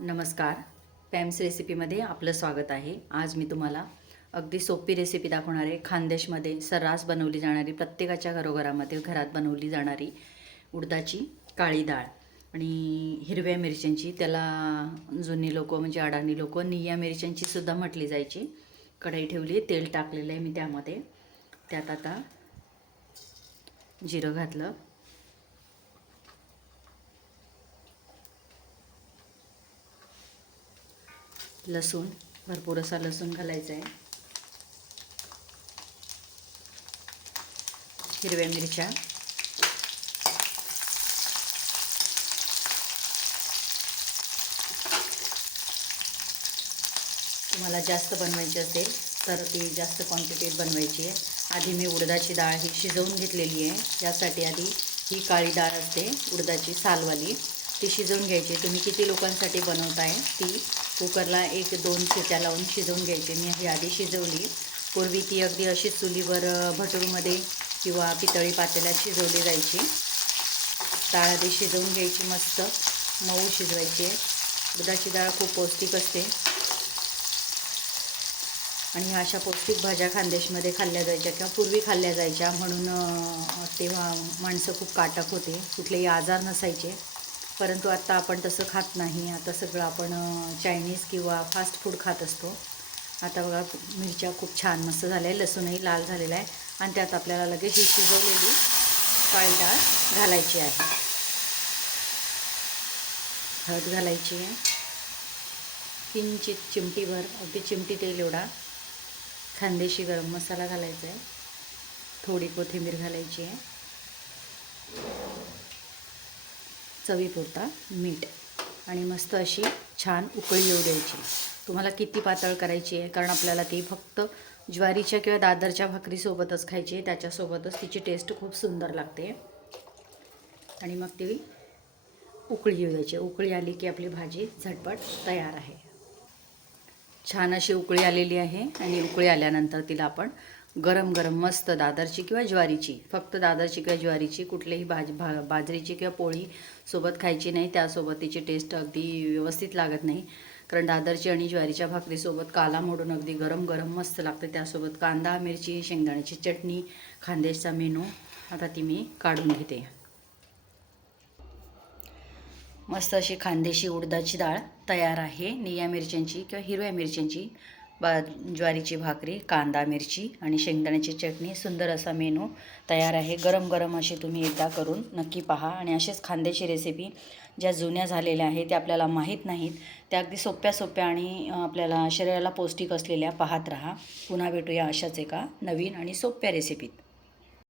नमस्कार. पॅम्स रेसिपीमध्ये आपलं स्वागत आहे. आज मी तुम्हाला अगदी सोपी रेसिपी दाखवणार आहे खानदेशमध्ये सर्रास बनवली जाणारी प्रत्येकाच्या घरोघरामध्ये घरात बनवली जाणारी उडदाची काळी डाळ आणि हिरव्या मिरच्यांची त्याला जुनी लोक म्हणजे अडाणी लोक निया मिरच्यांची सुद्धा म्हटली जायची. कढई ठेवली तेल टाकलेलं आहे मी त्यामध्ये. त्यात आता जिरं घातलं. लसूण भरपूर असा लसूण घालायचा आहे. हिरव्या मिरच्या. तुम्हाला जास्त बनवायची असेल तर ती जास्त क्वांटिटीत बनवायची आहे. आधी मी उडदाची डाळ ही शिजवून घेतलेली आहे. यासाठी आधी ही काळी डाळ असते उडदाची सालवाली. ती शिजवून घ्यायची. तुम्ही किती लोकांसाठी बनवताय ती? कुकरला एक दोन शिट्या लावून शिजवून घ्यायची. मी ही आधी शिजवली. पूर्वी ती अगदी अशी चुलीवर अ, भटूरमध्ये किंवा पितळी पातेल्यात शिजवली जायची. डाळ आधी शिजवून घ्यायची मस्त. मऊ शिजवायची. आहे डाळ खूप पौष्टिक असते. आणि ह्या अशा पौष्टिक भाज्या खानदेशमध्ये खाल्ल्या जायच्या किंवा पूर्वी खाल्ल्या जायच्या. म्हणून तेव्हा माणसं खूप काटक होते. कुठलेही आजार नसायचे. परंतु आत्ता आपण तसं खात नाही. आता सगळं आपण चायनीज किंवा फास्ट फूड खात असतो. आता बघा मिरच्या खूप छान मस्त झाल्या आहे लसूणही लाल झालेला आहे. आणि त्यात आपल्याला लगेच ही शिजवलेली काळी डाळ घालायची आहे. हळद घालायची आहे. किंचित चिमटीभर अगदी चिमटी तेल एवढा. खांदेशी गरम मसाला घालायचा आहे. थोडी कोथिंबीर घालायची आहे. चवीपुरता मीठ आणि मस्त अशी छान उकळी येऊ द्यायची. तुम्हाला किती पातळ करायची आहे कारण आपल्याला ती फक्त ज्वारीच्या किंवा दादरच्या भाकरीसोबतच खायची आहे त्याच्यासोबतच तिची टेस्ट खूप सुंदर लागते. आणि मग ती उकळी येऊ द्यायची उकळी आली की आपली भाजी झटपट तयार आहे. छान अशी उकळी आलेली आहे आणि उकळी आल्यानंतर तिला आपण गरम गरम मस्त दादरची किंवा ज्वारीची. फक्त दादरची किंवा ज्वारीची कुठलीही भाज भा बाजरीची किंवा पोळी सोबत खायची नाही. त्यासोबत तिची टेस्ट अगदी व्यवस्थित लागत नाही. कारण दादरची आणि ज्वारीच्या भाकरीसोबत काला मोडून अगदी गरम गरम मस्त लागते. त्यासोबत कांदा मिरची शेंगदाण्याची चटणी खानदेशचा मेनू. आता ती मी काढून घेते. मस्त अशी खांदेशी उडदाची डाळ तयार आहे. निया मिरच्यांची किंवा हिरव्या मिरच्यांची. बा ज्वारीची भाकरी कांदा मिरची आणि शेंगदाण्याची चटणी सुंदर असा मेनू तयार आहे. गरम गरम अशी तुम्ही एकदा करून नक्की पहा आणि असेच खांद्याची रेसिपी ज्या जुन्या झालेल्या आहेत त्या आपल्याला माहीत नाहीत त्या अगदी सोप्या सोप्या आणि आपल्याला शरीराला पौष्टिक असलेल्या पाहत राहा. पुन्हा भेटूया अशाच एका नवीन आणि सोप्या रेसिपीत